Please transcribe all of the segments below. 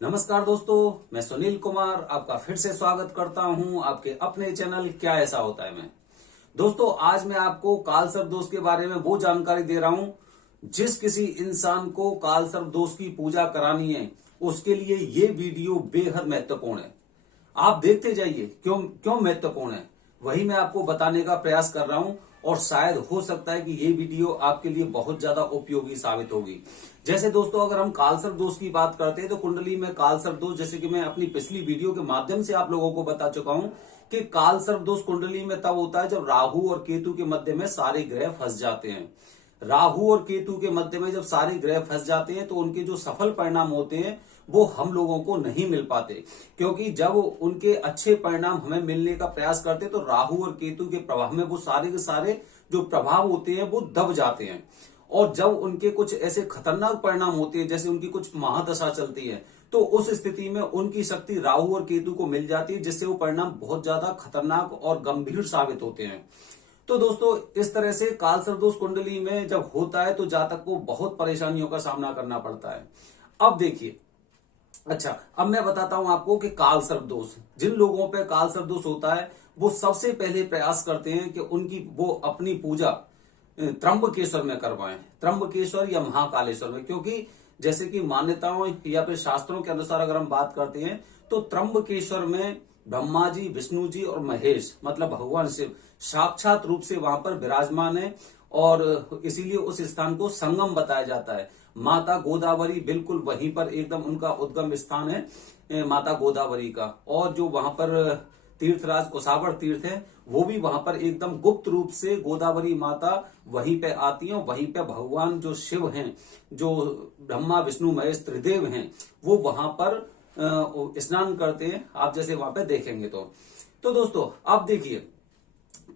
नमस्कार दोस्तों, मैं सुनील कुमार आपका फिर से स्वागत करता हूं आपके अपने चैनल क्या ऐसा होता है में। दोस्तों, आज मैं आपको कालसर्प दोष के बारे में वो जानकारी दे रहा हूं जिस किसी इंसान को कालसर्प दोष की पूजा करानी है उसके लिए ये वीडियो बेहद महत्वपूर्ण है। आप देखते जाइए क्यों क्यों महत्वपूर्ण है, वही मैं आपको बताने का प्रयास कर रहा हूं और शायद हो सकता है कि ये वीडियो आपके लिए बहुत ज्यादा उपयोगी साबित होगी। जैसे दोस्तों, अगर हम कालसर्प दोष की बात करते हैं तो कुंडली में कालसर्प दोष, जैसे कि मैं अपनी पिछली वीडियो के माध्यम से आप लोगों को बता चुका हूं कि कालसर्प दोष कुंडली में तब होता है जब राहु और केतु के मध्य में सारे ग्रह फंस जाते हैं। राहु और केतु के मध्य में जब सारे ग्रह फंस जाते हैं तो उनके जो सफल परिणाम होते हैं वो हम लोगों को नहीं मिल पाते, क्योंकि जब उनके अच्छे परिणाम हमें मिलने का प्रयास करते तो राहु और केतु के प्रभाव में वो सारे के सारे जो प्रभाव होते हैं वो दब जाते हैं। और जब उनके कुछ ऐसे खतरनाक परिणाम होते हैं, जैसे उनकी कुछ महादशा चलती है, तो उस स्थिति में उनकी शक्ति राहु और केतु को मिल जाती है, जिससे वो परिणाम बहुत ज्यादा खतरनाक और गंभीर साबित होते हैं। तो दोस्तों, इस तरह से कालसर्प दोष कुंडली में जब होता है तो जातक को बहुत परेशानियों का सामना करना पड़ता है। अब देखिए, अच्छा, अब मैं बताता हूं आपको कि कालसर्प दोष, जिन लोगों पे कालसर्प दोष होता है वो सबसे पहले प्रयास करते हैं कि उनकी वो अपनी पूजा त्र्यंबकेश्वर में करवाएं, त्र्यंबकेश्वर या महाकालेश्वर में, क्योंकि जैसे कि मान्यताओं या फिर शास्त्रों के अनुसार अगर हम बात करते हैं तो त्र्यंबकेश्वर में ब्रह्मा जी, विष्णु जी और महेश मतलब भगवान शिव साक्षात रूप से वहां पर विराजमान है और इसीलिए उस स्थान को संगम बताया जाता है। माता गोदावरी बिल्कुल वहीं पर एकदम उनका उद्गम स्थान है माता गोदावरी का। और जो वहां पर तीर्थराज कुशावर तीर्थ है वो भी वहां पर एकदम गुप्त रूप से गोदावरी माता वहीं पे आती है। वहीं पे भगवान जो शिव हैं, जो ब्रह्मा विष्णु महेश त्रिदेव हैं, वो वहां पर स्नान करते हैं। आप जैसे वहां पे देखेंगे तो दोस्तों, आप देखिए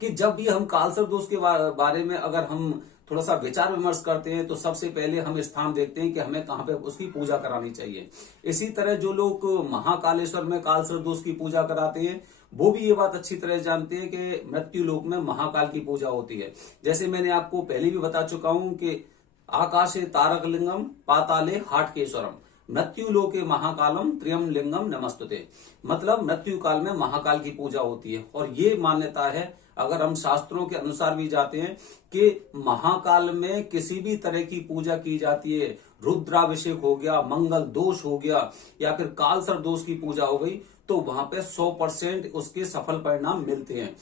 कि जब भी हम कालसर्प दोष के बारे में अगर हम थोड़ा सा विचार विमर्श करते हैं तो सबसे पहले हम स्थान देखते हैं कि हमें कहां पे उसकी पूजा करानी चाहिए। इसी तरह जो लोग महाकालेश्वर में कालसर्प दोष की पूजा कराते हैं वो भी ये बात अच्छी तरह जानते हैं कि मृत्यु लोक में महाकाल की पूजा होती है। जैसे मैंने आपको पहले भी बता चुका हूं कि आकाशे तारक लिंगम पाताले हाटकेश्वरम मृत्यु लोके महाकालम त्रियम लिंगम नमस्तुते, मतलब मृत्यु काल में महाकाल की पूजा होती है। और ये मान्यता है, अगर हम शास्त्रों के अनुसार भी जाते हैं, कि महाकाल में किसी भी तरह की पूजा की जाती है, रुद्राभिषेक हो गया, मंगल दोष हो गया या फिर कालसर्प दोष की पूजा हो गई, तो वहां पे 100% उसके सफल परिणाम मिलते हैं।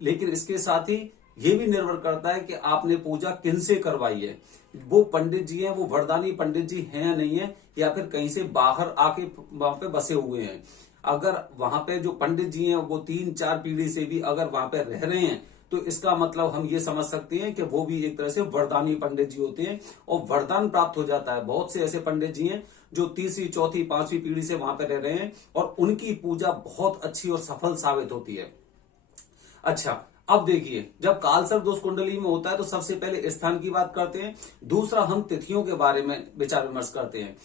लेकिन इसके साथ ही ये भी निर्भर करता है कि आपने पूजा किनसे करवाई है। वो पंडित जी हैं, वो वरदानी पंडित जी हैं या नहीं है, या फिर कहीं से बाहर आके वहां पे बसे हुए हैं। अगर वहां पे जो पंडित जी हैं वो 3-4 पीढ़ी से भी अगर वहां पे रह रहे हैं तो इसका मतलब हम ये समझ सकते हैं कि वो भी एक तरह से वरदानी पंडित जी होते हैं और वरदान प्राप्त हो जाता है। बहुत से ऐसे पंडित जी हैं जो तीसरी, चौथी, 5वीं पीढ़ी से वहां पे रह रहे हैं और उनकी पूजा बहुत अच्छी और सफल साबित होती है। अच्छा, अब देखिए, जब कालसर्प दोष कुंडली में होता है तो सबसे पहले स्थान की बात करते हैं, दूसरा हम तिथियों के बारे में विचार विमर्श करते हैं।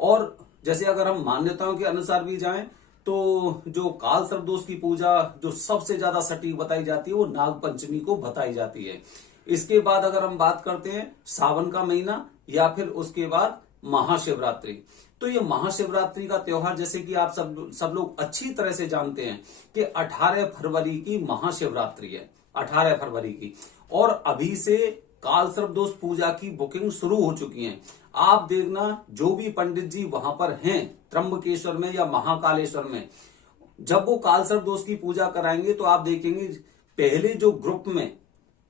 और जैसे अगर हम मान्यताओं के अनुसार भी जाएं तो जो कालसर्प दोष की पूजा जो सबसे ज्यादा सटीक बताई जाती है वो नाग पंचमी को बताई जाती है। इसके बाद अगर हम बात करते हैं सावन का महीना या फिर उसके बाद महाशिवरात्रि, तो ये महाशिवरात्रि का त्योहार जैसे कि आप सब लोग अच्छी तरह से जानते हैं कि 18 फरवरी की महाशिवरात्रि है, 18 फरवरी की। और अभी से कालसर्प दोष पूजा की बुकिंग शुरू हो चुकी है। आप देखना, जो भी पंडित जी वहां पर हैं त्र्यंबकेश्वर में या महाकालेश्वर में, जब वो कालसर्प दोष की पूजा कराएंगे तो आप देखेंगे पहले जो ग्रुप में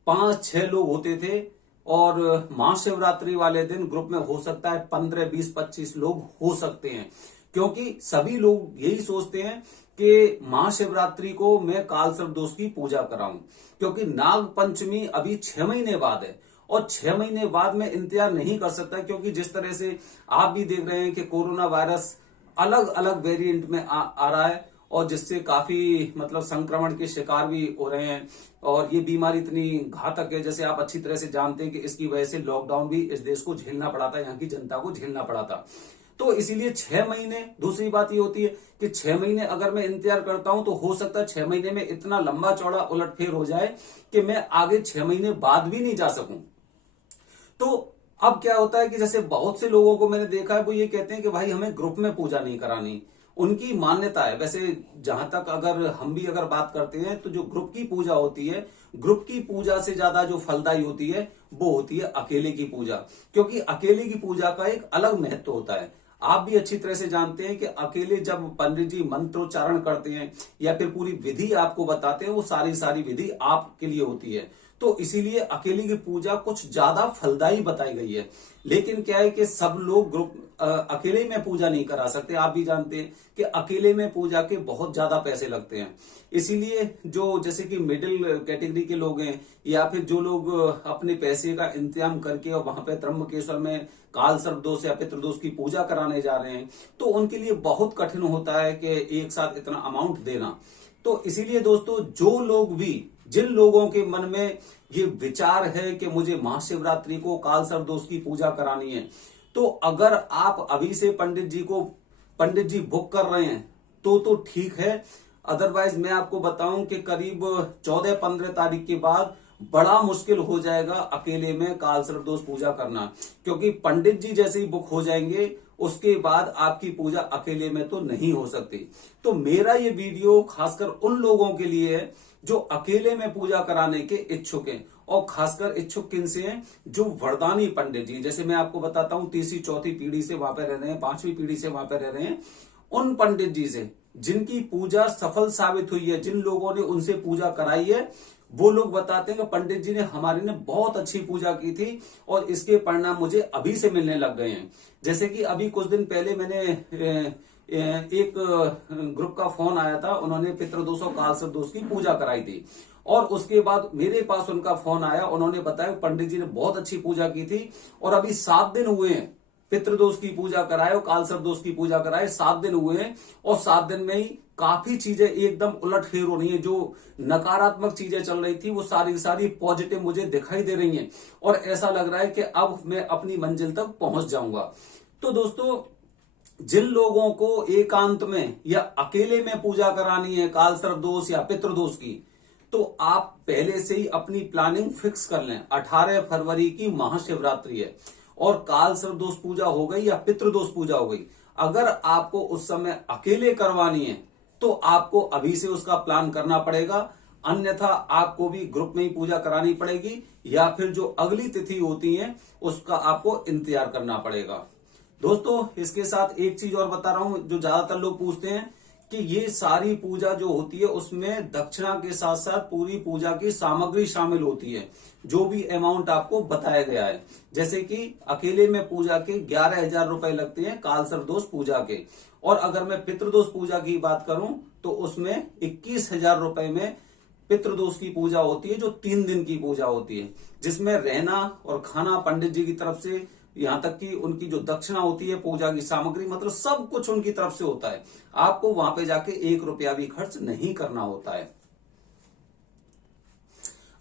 5-6 लोग होते थे और महाशिवरात्रि वाले दिन ग्रुप में हो सकता है 15, 20, 25 लोग हो सकते हैं, क्योंकि सभी लोग यही सोचते हैं कि महाशिवरात्रि को मैं कालसर्प दोष की पूजा कराऊं, क्योंकि नाग पंचमी अभी 6 महीने बाद है और 6 महीने बाद में इंतजार नहीं कर सकता, क्योंकि जिस तरह से आप भी देख रहे हैं कि कोरोना वायरस अलग अलग वेरिएंट में आ रहा है और जिससे काफी मतलब संक्रमण के शिकार भी हो रहे हैं। और ये बीमारी इतनी घातक है, जैसे आप अच्छी तरह से जानते हैं कि इसकी वजह से लॉकडाउन भी इस देश को झेलना पड़ा था, यहाँ की जनता को झेलना पड़ा था। तो इसीलिए 6 महीने, दूसरी बात ये होती है कि 6 महीने अगर मैं इंतजार करता हूं तो हो सकता है 6 महीने में इतना लंबा चौड़ा उलटफेर हो जाए कि मैं आगे 6 महीने बाद भी नहीं जा सकूं। तो अब क्या होता है कि जैसे बहुत से लोगों को मैंने देखा है, वो ये कहते हैं कि भाई हमें ग्रुप में पूजा नहीं करानी। उनकी मान्यता है। वैसे जहां तक अगर हम भी अगर बात करते हैं तो जो ग्रुप की पूजा होती है, ग्रुप की पूजा से ज्यादा जो फलदायी होती है वो होती है अकेले की पूजा। क्योंकि अकेले की पूजा का एक अलग महत्व होता है। आप भी अच्छी तरह से जानते हैं कि अकेले जब पंडित जी मंत्रोच्चारण करते हैं या फिर पूरी विधि आपको बताते हैं, वो सारी विधि आपके लिए होती है। तो इसीलिए अकेले की पूजा कुछ ज्यादा फलदायी बताई गई है। लेकिन क्या है कि सब लोग ग्रुप अकेले में पूजा नहीं करा सकते। आप भी जानते हैं कि अकेले में पूजा के बहुत ज्यादा पैसे लगते हैं। इसीलिए जो जैसे कि मिडिल कैटेगरी के लोग हैं या फिर जो लोग अपने पैसे का इंतजाम करके और वहां पे त्र्यंबकेश्वर में काल सर्पदोष या पितृदोष की पूजा कराने जा रहे हैं, तो उनके लिए बहुत कठिन होता है कि एक साथ इतना अमाउंट देना। तो इसीलिए दोस्तों, जो लोग भी, जिन लोगों के मन में ये विचार है कि मुझे महाशिवरात्रि को काल सर्पदोष की पूजा करानी है, तो अगर आप अभी से पंडित जी बुक कर रहे हैं तो ठीक है। अदरवाइज मैं आपको बताऊं कि करीब 14-15 तारीख के बाद बड़ा मुश्किल हो जाएगा अकेले में काल सर्पदोष पूजा करना। क्योंकि पंडित जी जैसे ही बुक हो जाएंगे, उसके बाद आपकी पूजा अकेले में तो नहीं हो सकती। तो मेरा ये वीडियो खासकर उन लोगों के लिए है जो अकेले में पूजा कराने के इच्छुक हैं। और खासकर इच्छुक किनसे हैं? जो वरदानी पंडित जी, जैसे मैं आपको बताता हूं, तीसरी चौथी पीढ़ी से वहां पे रह रहे हैं, 5वीं पीढ़ी से वहां पे रह रहे हैं, उन पंडित जी से जिनकी पूजा सफल साबित हुई है, जिन लोगों ने उनसे पूजा कराई है, वो लोग बताते हैं कि पंडित जी ने हमारे ने बहुत अच्छी पूजा की थी और इसके परिणाम मुझे अभी से मिलने लग गए हैं। जैसे कि अभी कुछ दिन पहले मैंने एक ग्रुप का फोन आया था, उन्होंने पितृदोष और काल सर्पदोष की पूजा कराई थी और उसके बाद मेरे पास उनका फोन आया। उन्होंने बताया पंडित जी ने बहुत अच्छी पूजा की थी और अभी 7 दिन हुए हैं पितृदोष की पूजा कराए और काल सर्पदोष की पूजा कराए, 7 दिन हुए हैं और 7 दिन में ही काफी चीजें एकदम उलटफेर हो रही है। जो नकारात्मक चीजें चल रही थी वो सारी पॉजिटिव मुझे दिखाई दे रही हैं और ऐसा लग रहा है कि अब मैं अपनी मंजिल तक पहुंच जाऊंगा। तो दोस्तों, जिन लोगों को एकांत में या अकेले में पूजा करानी है काल सर्पदोष या पितृदोष की, तो आप पहले से ही अपनी प्लानिंग फिक्स कर लें। 18 फरवरी की महाशिवरात्रि है और काल सर्पदोष पूजा हो गई या पितृदोष पूजा हो गई। अगर आपको उस समय अकेले करवानी है तो आपको अभी से उसका प्लान करना पड़ेगा, अन्यथा आपको भी ग्रुप में ही पूजा करानी पड़ेगी या फिर जो अगली तिथि होती है उसका आपको इंतजार करना पड़ेगा। दोस्तों, इसके साथ एक चीज और बता रहा हूं, जो ज्यादातर लोग पूछते हैं कि ये सारी पूजा जो होती है उसमें दक्षिणा के साथ साथ पूरी पूजा की सामग्री शामिल होती है, जो भी अमाउंट आपको बताया गया है। जैसे कि अकेले में पूजा के 11,000 रुपए लगते हैं काल सर्पदोष पूजा के, और अगर मैं पितृदोष पूजा की बात करूं तो उसमें 21,000 रुपए में पितृदोष की पूजा होती है, जो 3 दिन की पूजा होती है, जिसमें रहना और खाना पंडित जी की तरफ से, यहां तक कि उनकी जो दक्षिणा होती है, पूजा की सामग्री, मतलब सब कुछ उनकी तरफ से होता है। आपको वहां पे जाके 1 रुपया भी खर्च नहीं करना होता है।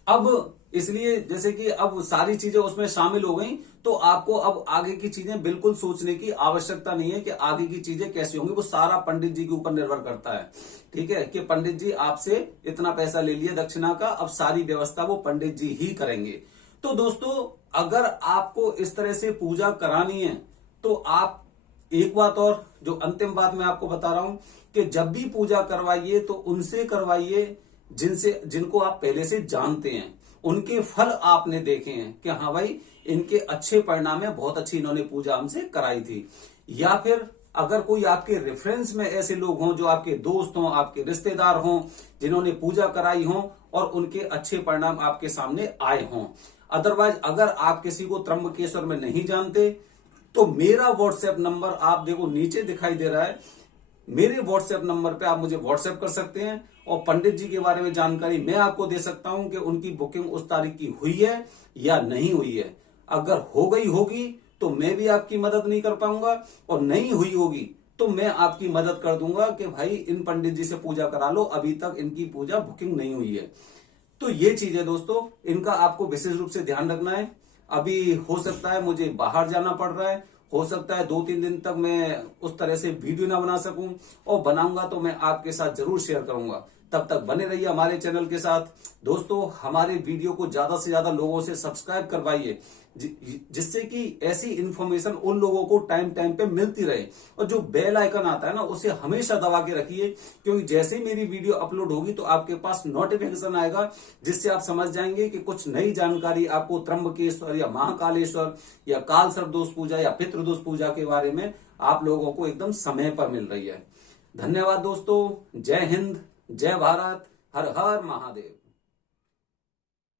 अब इसलिए जैसे कि अब सारी चीजें उसमें शामिल हो गई, तो आपको अब आगे की चीजें बिल्कुल सोचने की आवश्यकता नहीं है कि आगे की चीजें कैसी होंगी। वो सारा पंडित जी के ऊपर निर्भर करता है। ठीक है, कि पंडित जी आपसे इतना पैसा ले लिया दक्षिणा का, अब सारी व्यवस्था वो पंडित जी ही करेंगे। तो दोस्तों, अगर आपको इस तरह से पूजा करानी है तो आप, एक बात और, जो अंतिम बात मैं आपको बता रहा हूं, कि जब भी पूजा करवाइए तो उनसे करवाइए जिनको आप पहले से जानते हैं, उनके फल आपने देखे हैं कि हाँ भाई इनके अच्छे परिणाम है, बहुत अच्छी इन्होंने पूजा हमसे कराई थी। या फिर अगर कोई आपके रेफरेंस में ऐसे लोग हों जो आपके दोस्त हों, आपके रिश्तेदार हों, जिन्होंने पूजा कराई हों और उनके अच्छे परिणाम आपके सामने आए हों। अदरवाइज अगर आप किसी को त्र्यंबकेश्वर में नहीं जानते तो मेरा व्हाट्सएप नंबर आप देखो नीचे दिखाई दे रहा है, मेरे व्हाट्सएप नंबर पे आप मुझे व्हाट्सएप कर सकते हैं और पंडित जी के बारे में जानकारी मैं आपको दे सकता हूं कि उनकी बुकिंग उस तारीख की हुई है या नहीं हुई है। अगर हो गई होगी तो मैं भी आपकी मदद नहीं कर पाऊंगा, और नहीं हुई होगी तो मैं आपकी मदद कर दूंगा कि भाई इन पंडित जी से पूजा करा लो, अभी तक इनकी पूजा बुकिंग नहीं हुई है। तो ये चीजें दोस्तों, इनका आपको विशेष रूप से ध्यान रखना है। अभी हो सकता है मुझे बाहर जाना पड़ रहा है, हो सकता है 2-3 दिन तक मैं उस तरह से वीडियो ना बना सकूं, और बनाऊंगा तो मैं आपके साथ जरूर शेयर करूंगा। तब तक बने रहिए हमारे चैनल के साथ। दोस्तों, हमारे वीडियो को ज्यादा से ज्यादा लोगों से सब्सक्राइब करवाइए, जिससे कि ऐसी इंफॉर्मेशन उन लोगों को टाइम टाइम पे मिलती रहे। और जो बेल आइकन आता है ना, उसे हमेशा दबा के रखिए, क्योंकि जैसे ही मेरी वीडियो अपलोड होगी तो आपके पास नोटिफिकेशन आएगा, जिससे आप समझ जाएंगे कि कुछ नई जानकारी आपको त्र्यंबकेश्वर या महाकालेश्वर या काल सर्प दोष पूजा या पितृदोष पूजा के बारे में आप लोगों को एकदम समय पर मिल रही है। धन्यवाद दोस्तों। जय हिंद, जय भारत, हर हर महादेव।